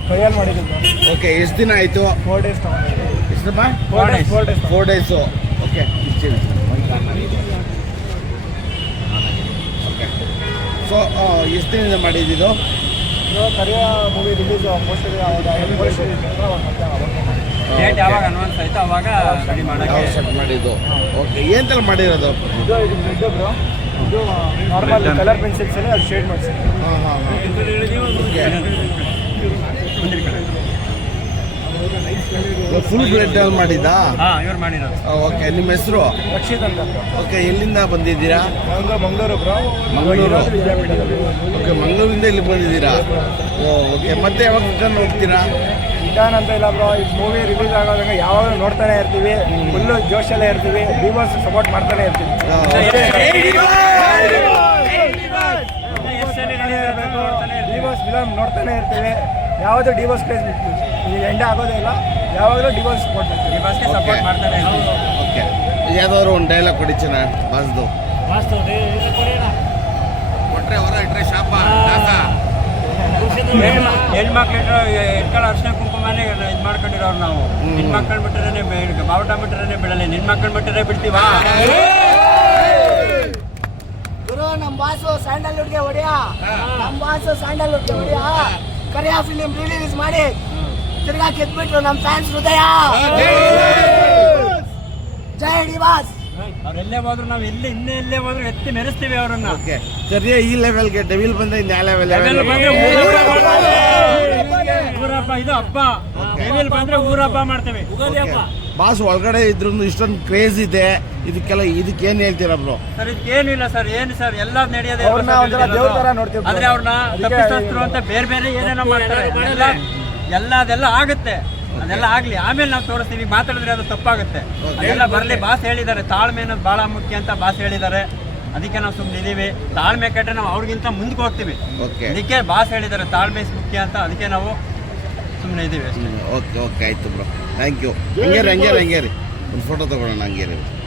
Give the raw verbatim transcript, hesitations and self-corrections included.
ಕೈಯಲ್ಲಿ ಮಾಡಿದ್ದು ಓಕೆ, ಎಷ್ಟು ದಿನ ಆಯಿತು? ಫೋರ್ ಡೇಸ್ ತಗೊಂಡಿದ್ದೆ. ಎಷ್ಟಪ್ಪ? Four days four days four days. Okay, okay. So ಎಷ್ಟು ದಿನದಿಂದ ಮಾಡಿದ್ದು? Kariya movie release poster date ಯಾವಾಗ ಅನೌನ್ಸ್ ಆಯಿತು ಅವಾಗ ರೆಡಿ ಮಾಡೋಕ್ಕೆ ಸೆಟ್ ಮಾಡಿದ್ದು. ಓಕೆ, ಏನಂತೆಲ್ಲ ಮಾಡಿರೋದು? ಇದು ಇದು ರೆಡ್ ಬ್ರೋ, ಇದು ನಾರ್ಮಲ್ ಕಲರ್ ಪೆನ್ಸಿಲ್ಸಲ್ಲಿ ಅದು ಶೇಡ್ ಮಾಡಿಸಿ. ಹಾಂ ಹಾಂ ಹಾಂ. ಫುಲ್ ಬ್ಲಡ್ ಅಲ್ಲಿ ಮಾಡಿದ್ದಾ? ಹಾಂ, ಇವ್ರು ಮಾಡಿರೋದು. ಓಕೆ, ನಿಮ್ಮ ಹೆಸರು? ರಕ್ಷಿತ್ ಅಂತ. ಓಕೆ, ಎಲ್ಲಿಂದ ಬಂದಿದ್ದೀರಾ? ಮಂಗ ಮಂಗಳೂರು ಬ್ರೋ. ಮಂಗಳೂರು. ವಿದ್ಯಾಪೀಠದಲ್ಲಿ. ಓಕೆ, ಮಂಗಳೂರಿಂದ ಇಲ್ಲಿ ಬಂದಿದ್ದೀರಾ? Oh okay. ಮತ್ತೆ ಯಾವಾಗ ರಿಟರ್ನ್ ಹೋಗ್ತೀರಾ? ರಿಟರ್ನ್ ಅಂತ ಇಲ್ಲ ಬ್ರೋ, ಈ ಮೂವಿ ರಿಲೀಸ್ ಆಗೋದಾಗ ಯಾವಾಗಲೂ ನೋಡ್ತಾನೆ ಇರ್ತೀವಿ, ಫುಲ್ಲು ಜೋಶಲ್ಲೇ ಇರ್ತೀವಿ, ಡಿವೋರ್ಸ್ ಸಪೋರ್ಟ್ ಮಾಡ್ತಾನೆ ಇರ್ತೀವಿ. ಡಿವೋರ್ಸ್ ಫಿಲಮ್ ನೋಡ್ತಾನೆ ಇರ್ತೀವಿ, ಯಾವುದೋ ಡಿವೋರ್ಸ್ ಕೇಸ್ ಎಂಡ್ ಆಗೋದೇ ಇಲ್ಲ, ಯಾವಾಗಲೂ ಡಿವೋರ್ಸ್ ಸಪೋರ್ಟ್ ಮಾಡ್ತೀವಿ. ಬಸ್ಗೆ ಸಪೋರ್ಟ್ ಮಾಡ್ತಾರೆ. ಓಕೆ, ಯಾವ್ದಾದ್ರು ಒಂದು ಡೈಲಾಗ್ ಕೊಡಿ ಚೆನ್ನಾಗಿ ಬಾಸ್ದು. ಕೊಟ್ರೆ ಹೊರ ಇಟ್ರೆ ಶಾಪ. ಹೆಣ್ಮಕ್ಳು ಹೆಣ್ಕಳ ಅರ್ಶಿನ ಕುಂಕುಮನೇ ಇದು ಮಾಡ್ಕೊಂಡಿರೋರು ನಾವು. ಹೆಣ್ಮಕ್ಳು ಬಿಟ್ಟರೆ ಬಾವುಟ ಬಿಟ್ಟರೆ ಬಿಡಲ್ಲ, ಹೆಣ್ಮಕ್ಳು ಬಿಟ್ಟರೆ ಬಿಡ್ತೀವಾ? ಗುರು, ನಮ್ಮ ಬಾಸು ಸ್ಯಾಂಡಲ್ವುಡ್ಗೆ ಹೊಡೆಯ, ನಮ್ಮ ಬಾಸು ಸ್ಯಾಂಡಲ್ವುಡ್ಗೆ ಹೊಡೆಯ. ಕರಿಯ ಫಿಲಿಂ ರಿಲೀಸ್ ಮಾಡಿ ತಿರ್ಗಾ ಗೆದ್ಬಿಟ್ರು ನಮ್ಮ ಫ್ಯಾನ್ಸ್ ಹೃದಯ. ಜೈ ಡಿವಾಸ್. ಅವ್ರೆಲ್ಲೇ ಹೋದ್ರು ನಾವು ಎಲ್ಲಿ ಇನ್ನೇ ಎಲ್ಲೇ ಹೋದ್ರು ಎತ್ತಿ ಮೆರೆಸ್ತೀವಿ ಅವರನ್ನ. ಓಕೆ, ಕರಿಯ ಈ ಲೆವೆಲ್ಗೆ ಡೆವಿಲ್ ಬಂದ್ರೆ ಇನ್ನು ಯಾವ ಲೆವೆಲ್? ಊರಪ್ಪ ಇದು ಹಬ್ಬ, ಡೆವಿಲ್ ಬಂದ್ರೆ ಊರಪ್ಪ ಮಾಡ್ತೇವೆ. ಬಾಸ್ ಒಳಗಡೆ ಇದ್ರು ಇಷ್ಟೊಂದು ಕ್ರೇಜ್ ಇದೆ, ಇದಕ್ಕೆಲ್ಲ ಇದಕ್ಕೆ ಏನ್ ಹೇಳ್ತೀರಾ ಬ್ರೋ? ಸರ್ ಇದಕ್ಕೇನು ಇಲ್ಲ ಸರ್, ಏನು ಸರ್ ಎಲ್ಲ ನಡೆಯೋದೇ. ಅವ್ರನ್ನ ಒಂಥರ ದೇವ್ರ ಥರ ನೋಡ್ತೀವಿ bro. ಆದ್ರೆ ಅವ್ರನ್ನ ತಪ್ಪಿಸ್ತರು ಅಂತ ಬೇರೆ ಬೇರೆ ಏನೇನೋ ಮಾಡ್ತಾರೆ. ಎಲ್ಲ ಎಲ್ಲ ಅದೆಲ್ಲ ಆಗುತ್ತೆ, ಅದೆಲ್ಲ ಆಗ್ಲಿ, ಆಮೇಲೆ ನಾವು ತೋರಿಸ್ತೀವಿ. ಮಾತಾಡಿದ್ರೆ ಅದು ತಪ್ಪಾಗುತ್ತೆ. ಅದೆಲ್ಲ ಬರಲಿ. ಬಾಸ್ ಹೇಳಿದ್ದಾರೆ ತಾಳ್ಮೆ ಅನ್ನೋದು ಬಹಳ ಮುಖ್ಯ ಅಂತ ಬಾಸ್ ಹೇಳಿದ್ದಾರೆ, ಅದಕ್ಕೆ ನಾವು ಸುಮ್ಮನೆ ಇದೀವಿ. ತಾಳ್ಮೆ ಕೆಟ್ಟರೆ ನಾವು ಅವ್ರಿಗಿಂತ ಮುಂದಕ್ಕೆ ಹೋಗ್ತೀವಿ. ಅದಕ್ಕೆ ಬಾಸ್ ಹೇಳಿದ್ದಾರೆ ತಾಳ್ಮೆ ಮುಖ್ಯ ಅಂತ, ಅದಕ್ಕೆ ನಾವು ಸುಮ್ಮನೆ ಇದೀವಿ ಅಷ್ಟೇ. ಓಕೆ ಓಕೆ, ಆಯ್ತು ಬ್ರೋ, ಥ್ಯಾಂಕ್ ಯು. ಹಂಗೇರಿ ಹಂಗೇರಿ ಹಂಗೇರಿ ಒಂದು ಫೋಟೋ ತಗೊಳ್ಳೋಣ. ಹಂಗೇರಿ.